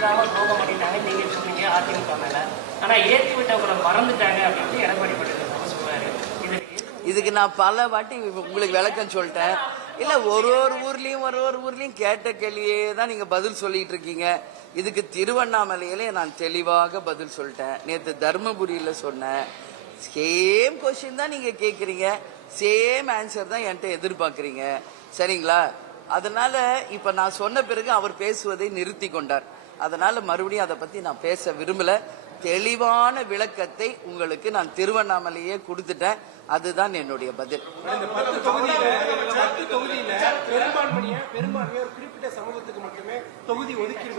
இல்லாம துரோகம் பண்ணிட்டாங்க நீங்க சொன்னீங்க அதிமுக மேல. ஆனா ஏற்றி விட்டவங்களை மறந்துட்டாங்க அப்படின்னு எடப்பாடி பழனிசாமி சொல்றாரு. இதுக்கு நான் பல வாட்டி உங்களுக்கு விளக்கம் சொல்லிட்டேன். இல்ல ஒரு ஊர்லயும் கேட்ட கேள்வியே தான் நீங்க பதில் சொல்லிட்டு இருக்கீங்க. இதுக்கு திருவண்ணாமலையிலே நான் தெளிவாக பதில் சொல்லிட்டேன். நேற்று தர்மபுரியில சொன்னேன். சேம் கொஸ்டின் தான் நீங்க கேக்குறீங்க, சேம் ஆன்சர் தான் என்கிட்ட எதிர்பார்க்கறீங்க. சரிங்களா? அதனால இப்ப நான் சொன்ன பிறகு அவர் பேசுவதை நிறுத்தி கொண்டார். அதனால மறுபடியும் அதை பத்தி நான் பேச விரும்பல. தெளிவான விளக்கத்தை உங்களுக்கு நான் திருவண்ணாமலையே கொடுத்துட்டேன். அதுதான் என்னுடைய பதில். பெரும்பான்மையா ஒரு குறிப்பிட்ட சமூகத்துக்கு மட்டுமே தொகுதி ஒதுக்கீடு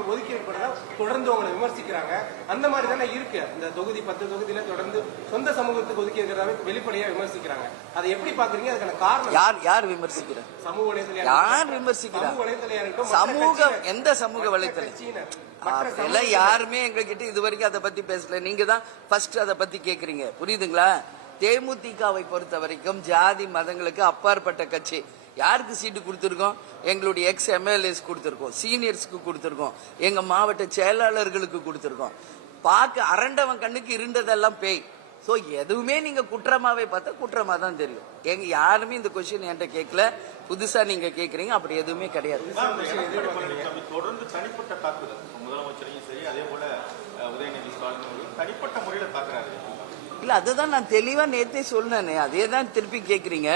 தொடர்ந்து உங்களை விமர்சிக்கிறாங்க. அந்த மாதிரி தானே இருக்கு. இந்த தொகுதி 10 தொகுதியில தொடர்ந்து சொந்த சமூகத்துக்கு ஒதுக்கி இருக்கிறதாவே வெளிப்படையா விமர்சிக்கிறாங்க. அதை எப்படி பாக்குறீங்க? அதுக்கான காரணம் யார் விமர்சிக்கிறார்? சமூக வலைதளம் யார் விமர்சிக்கிறார்? சமூகம் எந்த சமூக வலைதளம்? அதெல்லாம் யாருமே எங்ககிட்ட இது வரைக்கும் அதை பத்தி பேசல. நீங்க தான் ஃபர்ஸ்ட் அதை பத்தி கேக்குறீங்க. புரியுதுங்களா? தேமுதிகவை பொறுத்த வரைக்கும் ஜாதி மதங்களுக்கு அப்பாற்பட்ட கட்சி. யாருக்கு சீட்டு கொடுத்துருக்கோம்? எங்களுடைய எக்ஸ் எம்எல்ஏஸ் கொடுத்துருக்கோம், சீனியர்ஸ்க்கு கொடுத்துருக்கோம், எங்க மாவட்ட செயலாளர்களுக்கு கொடுத்துருக்கோம். பார்க்க அரண்டவன் கண்ணுக்கு இருண்டதெல்லாம் பேய். ஸோ எதுவுமே நீங்க குற்றமாவே பார்த்தா குற்றமா தான் தெரியும். எங்க யாருமே இந்த கொஸ்டின் என்கிட்ட கேட்கல, புதுசா நீங்க கேட்கறீங்க. அப்படி எதுவுமே கிடையாது. தொடர்ந்து தனிப்பட்ட தாக்குதல் முதலமைச்சரையும் சரி, அதே போல உதயநிதி ஸ்டாலின் தனிப்பட்ட முறையில தாக்குறாரு. இல்ல அதுதான் நான் தெளிவா நேத்தே சொன்னேனே, அதே தான் திருப்பி கேக்குறீங்க.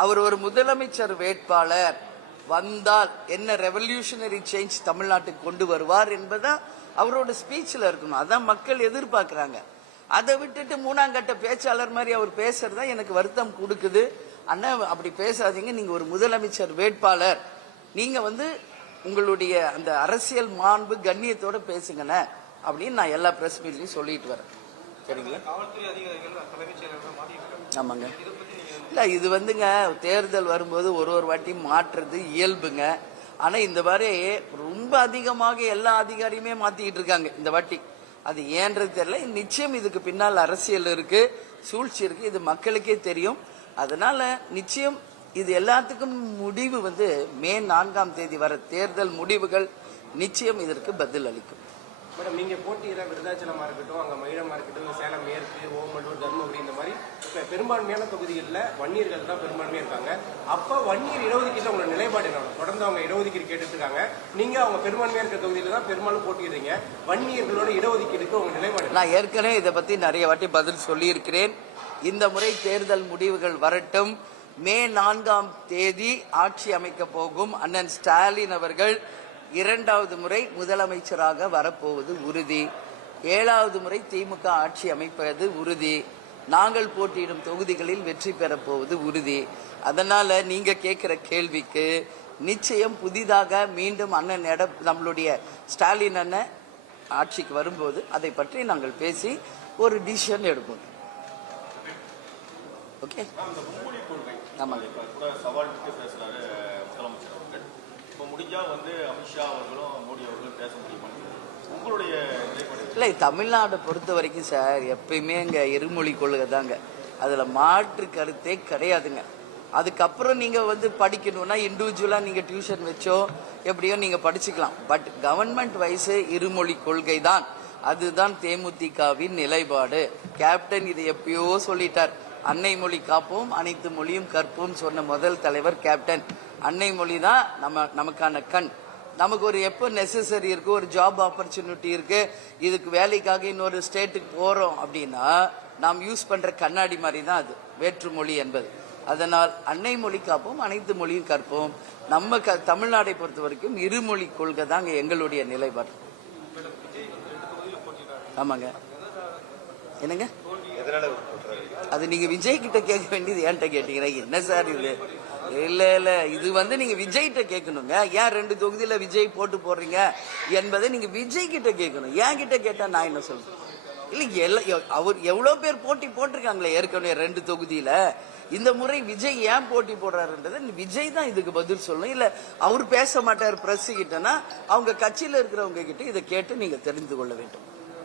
அவர் ஒரு முதலமைச்சர் வேட்பாளர் வந்தால் என்ன ரெவல்யூஷனரி சேஞ்ச் தமிழ்நாட்டுக்கு கொண்டு வருவார் என்பதா அவரோட ஸ்பீச்ல இருக்கணும். அதான் மக்கள் எதிர்பார்க்கிறாங்க. அதை விட்டுட்டு மூணாங்கட்ட பேச்சாளர் மாதிரி அவர் பேசுறதா எனக்கு வருத்தம் கொடுக்குது. அண்ணா அப்படி பேசாதீங்க. நீங்க ஒரு முதலமைச்சர் வேட்பாளர், நீங்க உங்களுடைய அந்த அரசியல் மாண்பு கண்ணியத்தோட பேசுங்கண்ணே அப்படின்னு நான் எல்லா பிரஸ் மீட்லயும் சொல்லிட்டு வரேன். சரிங்களா? ஆமாங்க. இல்ல இது தேர்தல் வரும்போது ஒரு வாட்டி மாற்றுறது இயல்புங்க. ஆனா இந்த மாதிரி ரொம்ப அதிகமாக எல்லா அதிகாரியுமே மாத்திக்கிட்டு இருக்காங்க இந்த வாட்டி. அது ஏன்றது தெரியல. நிச்சயம் இதுக்கு பின்னால் அரசியல் இருக்கு, சூழ்ச்சி இருக்கு. இது மக்களுக்கே தெரியும். அதனால நிச்சயம் இது எல்லாத்துக்கும் முடிவு மே 4ஆம் தேதி வர தேர்தல் முடிவுகள் நிச்சயம் இதற்கு பதில் அளிக்கும். மேடம், நீங்க போட்டியிட விருதாச்சலமா இருக்கட்டும், அங்க மயிலமா இருக்கட்டும், சேலம் மேற்கு, ஓமலூர், தர்மபுரி இந்த மாதிரி பெரும்பான்மையான தொகுதிகளில் வன்னியர்கள் தான் பெரும்பான்மையா இருக்காங்க. அப்ப வன்னியர் இடஒதுக்கீடு உங்களோட நிலைப்பாடு என்ன? தொடர்ந்து அவங்க இடஒதுக்கீடு கேட்டுட்டு இருக்காங்க. நீங்க அவங்க பெரும்பான்மையா இருக்க தொகுதியில தான் பெரும்பாலும் போட்டிடுறீங்க. வன்னியர்களோட இடஒதுக்கீடுக்கு உங்க நிலைப்பாடு? நான் ஏற்கனவே இதை பத்தி நிறைய வாட்டி பதில் சொல்லி இருக்கிறேன். இந்த முறை தேர்தல் முடிவுகள் வரட்டும். மே 4ஆம் தேதி ஆட்சி அமைக்க போகும் அண்ணன் ஸ்டாலின் அவர்கள் 2வது முறை முதலமைச்சராக வரப்போவது உறுதி. 7வது முறை திமுக ஆட்சி அமைப்பது உறுதி. நாங்கள் போட்டியிடும் தொகுதிகளில் வெற்றி பெறப் போவது உறுதி. அதனால நீங்க கேட்கிற கேள்விக்கு நிச்சயம் புதிதாக மீண்டும் அண்ணன் நம்மளுடைய ஸ்டாலின் அண்ணன் ஆட்சிக்கு வரும்போது அதை பற்றி நாங்கள் பேசி ஒரு டிசிஷன் எடுப்போம். ஓகே? ஆமாங்க. முடிஞ்சா அமித்ஷா அவர்களும் மோடி அவர்களும் பேச முடியுமா? உங்களுடைய இல்லை, தமிழ்நாடு பொறுத்த வரைக்கும் சார் எப்பயுமே இங்க இருமொழி கொள்கை தாங்க. அதுல மாற்று கருத்தே கிடையாதுங்க. அதுக்கப்புறம் நீங்க படிக்கணும்னா இண்டிவிஜுவலா நீங்க டியூஷன் வச்சோ எப்படியோ நீங்க படிச்சுக்கலாம். பட் கவர்மெண்ட் வைஸ் இருமொழி கொள்கை தான். அதுதான் தேமுதிகவின் நிலைப்பாடு. கேப்டன் இதை எப்பயோ சொல்லிட்டார். அன்னை மொழி காப்போம், அனைத்து மொழியும் கற்போம் சொன்ன முதல் தலைவர் கேப்டன். அன்னை மொழி தான் நமக்கான கண். நமக்கு ஒரு எப்போ நெசசரி இருக்கு, ஒரு ஜாப் ஆப்பர்ச்சுனிட்டி இருக்கு, இதுக்கு வேலைக்காக இன்னொரு ஸ்டேட்டுக்கு போறோம் அப்படின்னா நாம் யூஸ் பண்ற கண்ணாடி மாதிரி தான் அது வேற்று மொழி என்பது. அதனால் அன்னை மொழி காப்போம், அனைத்து மொழியும் கற்போம். நம்ம தமிழ்நாட்டை பொறுத்த வரைக்கும் இருமொழி கொள்கை தாங்க எங்களுடைய நிலைப்பாடு. ஆமாங்க. என்னங்க? அது நீங்க விஜய் கிட்ட கேட்க வேண்டியது என்கிட்ட கேட்டீங்கன்னா என்ன சார் இது? இல்ல இது நீங்க விஜய் கிட்ட கேட்கணுங்க. ஏன் 2 தொகுதியில விஜய் போடுறீங்க என்பதை நீங்க விஜய் கிட்ட கேட்கணும். என் கிட்ட கேட்டா நான் என்ன சொல்றேன்? இல்ல அவர் எவ்வளவு பேர் போட்டி போட்டிருக்காங்களே ஏற்கனவே 2 தொகுதியில. இந்த முறை விஜய் ஏன் போட்டி போடுறாருன்றது விஜய் தான் இதுக்கு பதில் சொல்லணும். இல்ல அவர் பேச மாட்டார் பிரஸ் கிட்டனா அவங்க கட்சியில இருக்கிறவங்க கிட்ட இதை கேட்டு நீங்க தெரிந்து கொள்ள வேண்டும்.